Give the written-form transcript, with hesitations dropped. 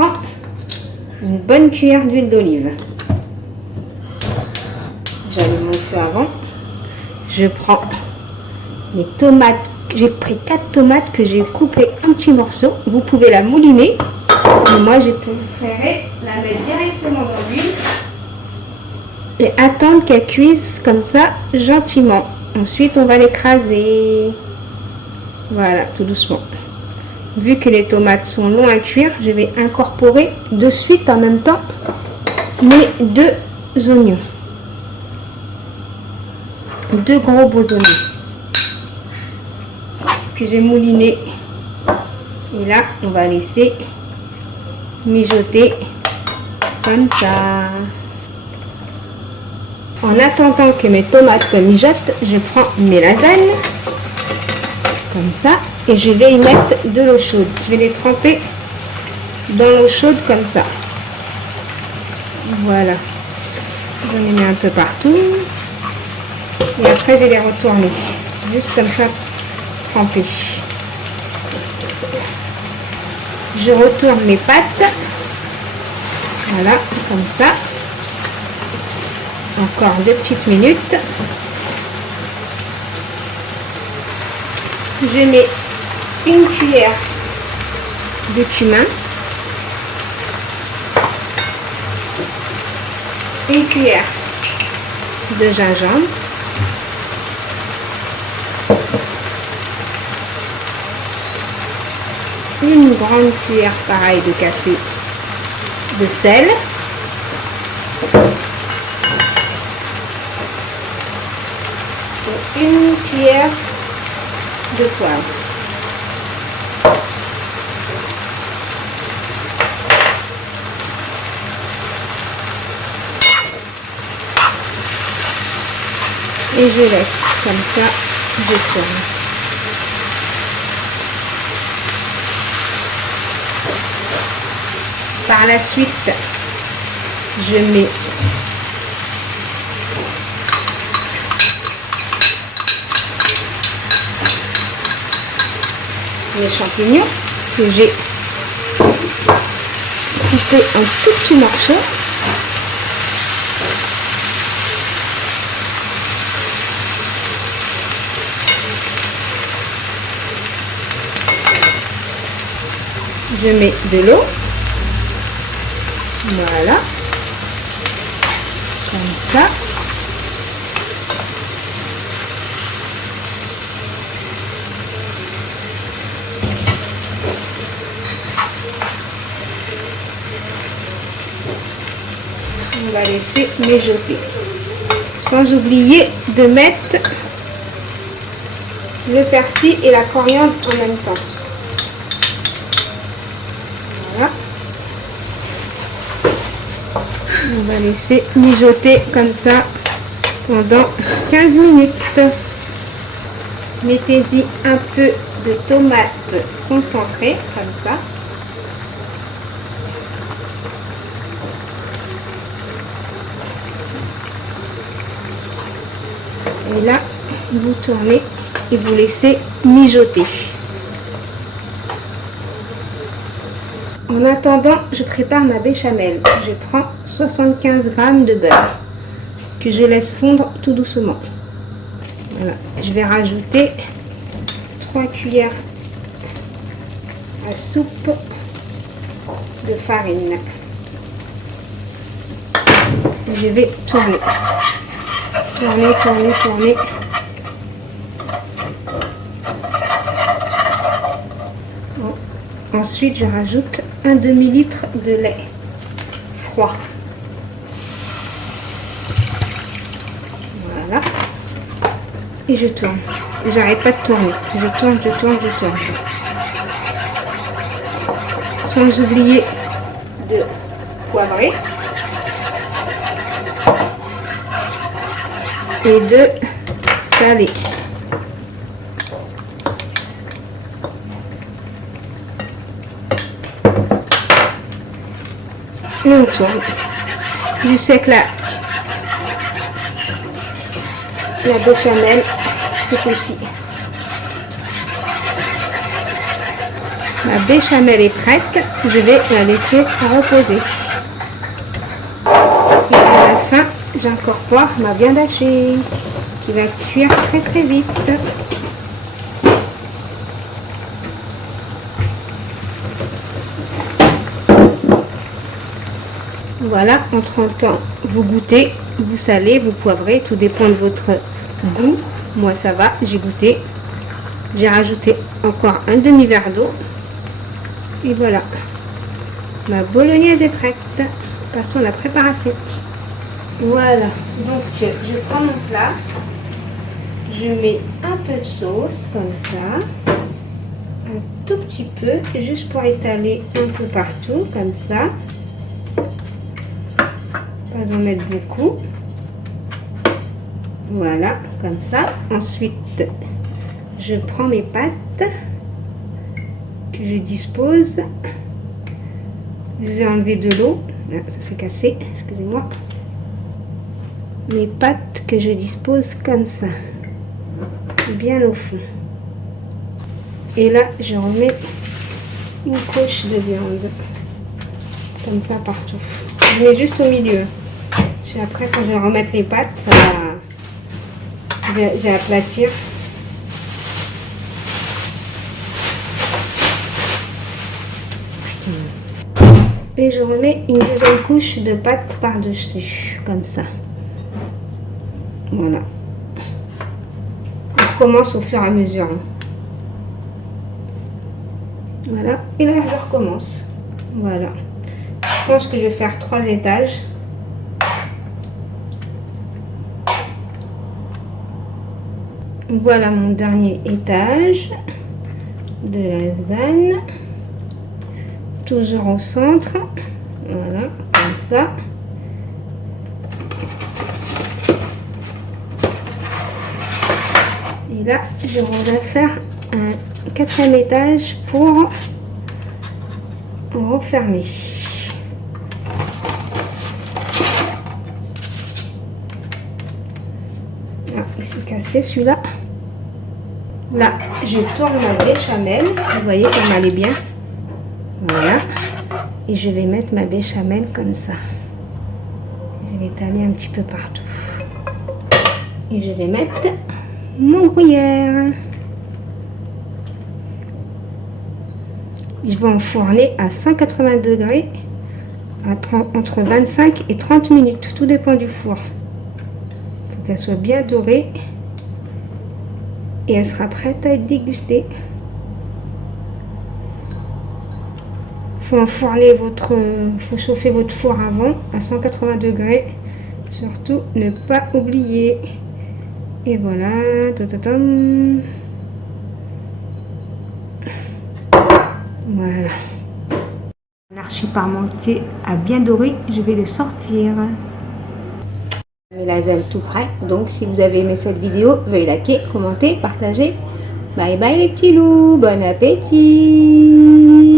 prends une bonne cuillère d'huile d'olive. J'allume mon feu avant. Je prends mes tomates. J'ai pris 4 tomates que j'ai coupées en petits morceaux. Vous pouvez la mouliner. Mais moi, j'ai préféré la mettre directement dans l'huile et attendre qu'elle cuise comme ça, gentiment. Ensuite, on va l'écraser. Voilà, tout doucement. Vu que les tomates sont longs à cuire, je vais incorporer de suite en même temps mes 2 oignons. 2 gros beaux oignons que j'ai moulinés. Et là, on va laisser mijoter comme ça. En attendant que mes tomates mijotent, je prends mes lasagnes comme ça et je vais y mettre de l'eau chaude. Je vais les tremper dans l'eau chaude comme ça. Voilà. J'en ai mis un peu partout. Et après, je vais les retourner. Juste comme ça, tremper. Je retourne mes pâtes. Voilà, comme ça. Encore 2 petites minutes. Je mets une cuillère de cumin, une cuillère de gingembre, une grande cuillère pareil de café de sel, et une cuillère de poivre. Et je laisse comme ça, je tourne. Par la suite, je mets les champignons que j'ai coupés en tout petits morceaux. Je mets de l'eau. Voilà. Comme ça. On va laisser mijoter. Sans oublier de mettre le persil et la coriandre en même temps. Voilà. On va laisser mijoter comme ça pendant 15 minutes. Mettez-y un peu de tomate concentrée comme ça. Et là, vous tournez et vous laissez mijoter. En attendant, je prépare ma béchamel. Je prends 75 g de beurre que je laisse fondre tout doucement. Voilà. Je vais rajouter 3 cuillères à soupe de farine. Je vais tourner. Tourner, tourner, tourner. Ensuite, je rajoute un demi-litre de lait froid. Voilà. Et je tourne. J'arrête pas de tourner. Je tourne, je tourne, je tourne. Sans oublier de poivrer. Et de saler. Et on tourne. Je sais que la béchamel, c'est aussi. Ma béchamel est prête. Je vais la laisser reposer. Et à la fin, j'incorpore ma viande hachée qui va cuire très très vite. Voilà, entre-temps, vous goûtez, vous salez, vous poivrez, tout dépend de votre goût. Moi ça va, j'ai goûté. J'ai rajouté encore un demi-verre d'eau. Et voilà, ma bolognaise est prête. Passons à la préparation. Voilà, donc je prends mon plat. Je mets un peu de sauce comme ça. Un tout petit peu, juste pour étaler un peu partout, comme ça. Pas en mettre beaucoup. Voilà, comme ça. Ensuite, je prends mes pâtes que je dispose. J'ai enlevé de l'eau. Ah, ça s'est cassé, excusez-moi. Mes pâtes que je dispose comme ça, bien au fond. Et là, je remets une couche de viande, comme ça partout. Je mets juste au milieu. Et après, quand je vais remettre les pâtes, ça va, je vais aplatir. Et je remets une deuxième couche de pâte par-dessus, comme ça. Voilà. On recommence au fur et à mesure. Voilà. Et là, je recommence. Voilà. Je pense que je vais faire 3 étages. Voilà mon dernier étage de lasagne. Toujours au centre. Voilà, comme ça. Et là, je voudrais faire un 4e étage pour refermer. Ah, il s'est cassé celui-là. Là, je tourne ma béchamel. Vous voyez comme elle est bien. Voilà. Et je vais mettre ma béchamel comme ça. Je vais étaler un petit peu partout. Et je vais mettre mon gruyère. Je vais enfourner à 180 degrés entre 25 et 30 minutes. Tout dépend du four. Il faut qu'elle soit bien dorée. Et elle sera prête à être dégustée. Il faut enfourner faut chauffer votre four avant à 180 degrés. Surtout, ne pas oublier. Et voilà. Voilà. L'archi parmentier a bien doré. Je vais le sortir. Mes lasagnes tout prêt. Donc, si vous avez aimé cette vidéo, veuillez liker, commenter, partager. Bye bye les petits loups. Bon appétit.